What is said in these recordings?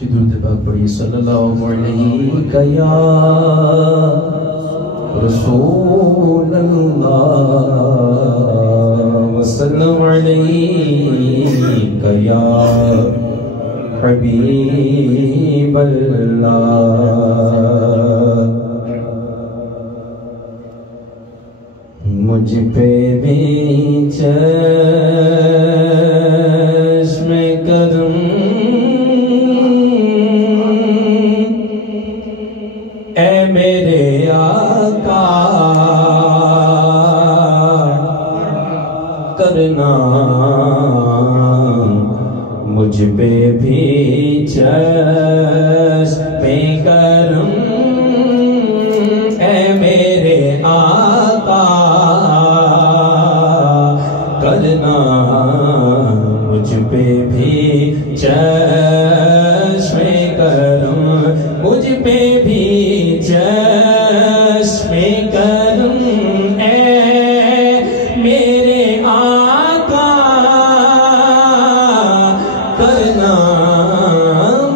درود پاک پڑھیے صلی اللہ علیہ یا رسول اللہ وسلم علیہ یا حبیب اللہ مجھ پہ بھی چشم کرم اے میرے آقا کرنا مجھ پہ بھی چشم کرم اے میرے آقا کرنا مجھ پہ بھی چشم کرم مجھ پہ بھی چشم کرم اے میرے آقا کرنا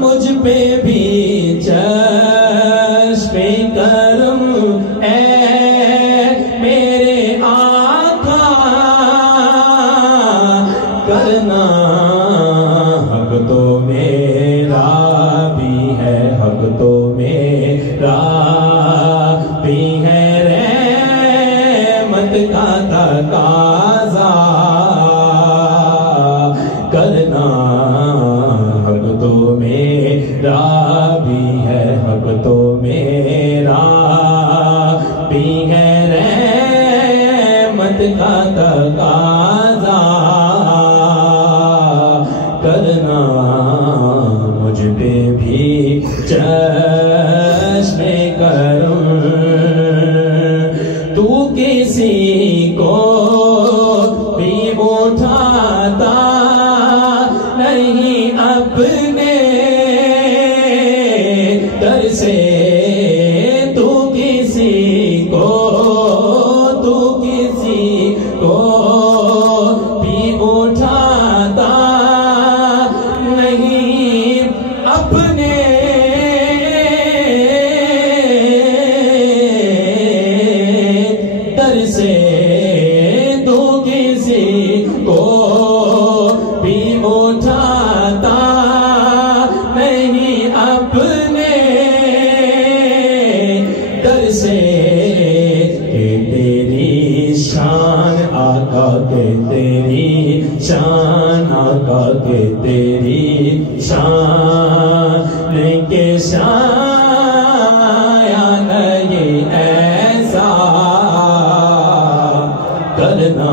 مجھ پہ بھی چشم کرم اے میرے آقا کرنا حق تو میرا بھی ہے حق تو میرا بھی ہے رحمت کا تقاضا کرنا حق تو میرا بھی ہے حق تو میرا بھی ہے رحمت کا تقاضا کرنا مجھ پہ بھی چشم کرم تو کسی کو بھی اٹھاتا نہیں اپنے در سے تو کسی کو بھی اٹھاتا نہیں اپنے در سے تو کسی کو بھی اٹھاتا نہیں اپنے در سے کہ تیری شان آقا کہ تیری شان آقا کہ تیری شان کے شایان نہیں ایسا کرنا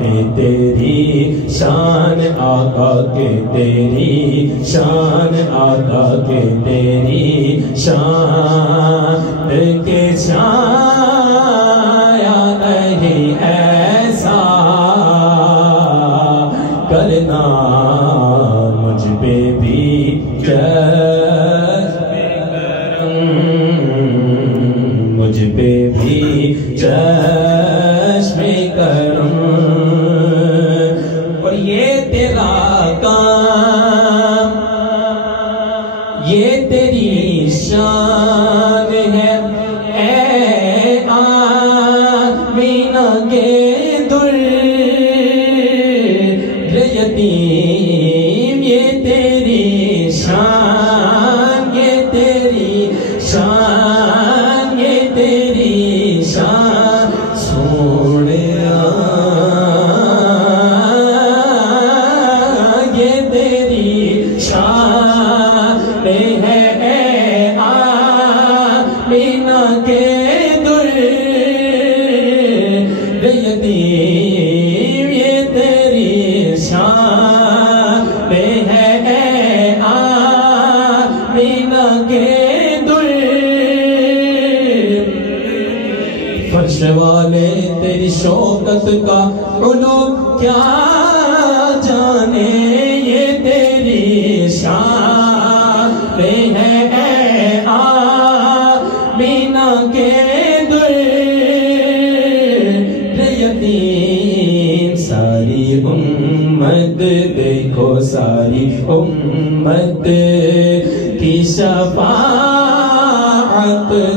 کہ تیری شان آقا کہ تیری شان آقا کہ تیری شان کے شایان نہیں ایسا کرنا مجھ پہ بھی چشم کرم مجھ پہ بھی چشم کرم اور یہ تیرا کام یہ تیری شان ہے اے آمینہ کے در یتیم یہ تیری شان یہ تیری شان یہ تیری شان سوڑیا یہ تیری شان ہے اے آمینہ کے در یتیم یہ تیری شان ہے اے آمینہ کے در فرش والے تیری شوکت کا علوم کیا جانے یہ تیری شان ہے اے آمینہ کے در یتیم ساری امت دیکھو ساری امت کی شفاعت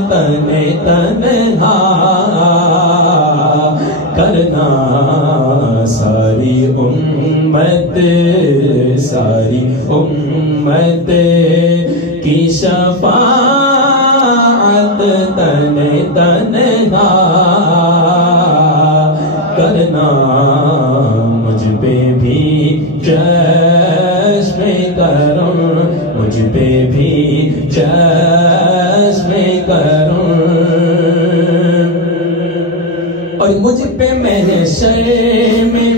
تنہا کرنا ساری امت کی شفاعت تنہا کرنا مجھ پہ بھی چشم کرم مجھ پہ بھی چشم کرم اور مجھ پہ محشر میں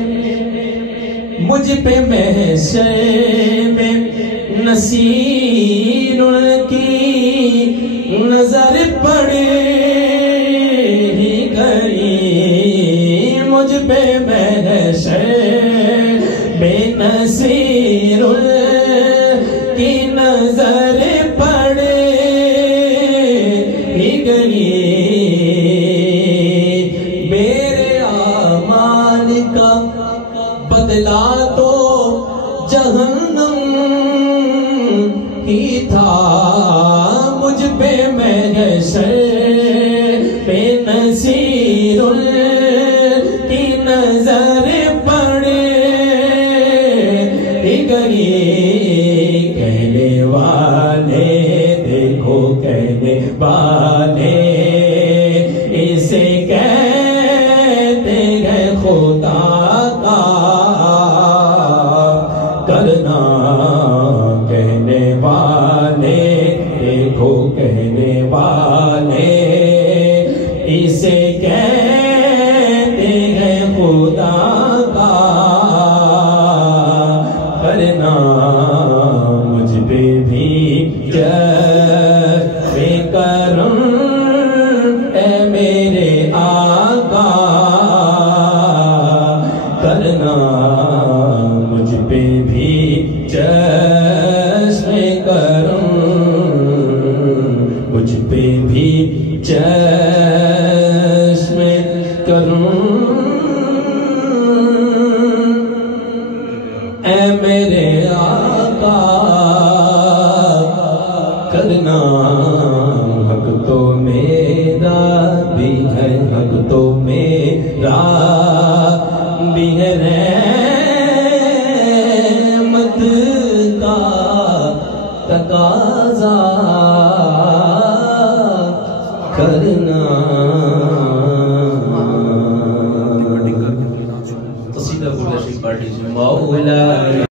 نصیر کی نظر پڑے ہی گئی مجھ پہ محشر میں نصیر کی نظر پڑے ہی گئی میرے اعمال کا بدلا تو جہنم ہی تھا مجھ پہ محشر پہ نصیر کی نظر پڑے گئی کہنے والے دیکھو کہنے والے اسے کہتے ہیں خدا کا کرنا کہنے والے دیکھو کہنے والے اسے کہتے ہیں خدا کا کرنا مجھ پہ بھی جب کرم اے میرے آقا کرنا مجھ پہ بھی چشم کرم مجھ پہ بھی چشم کرم اے میرے آقا کرنا حق تو میرا بھی ہے حق تو میرا بھی ہے رحمت کا تقاضا کرنا قصیدہ بولے سی پارٹی سے مولا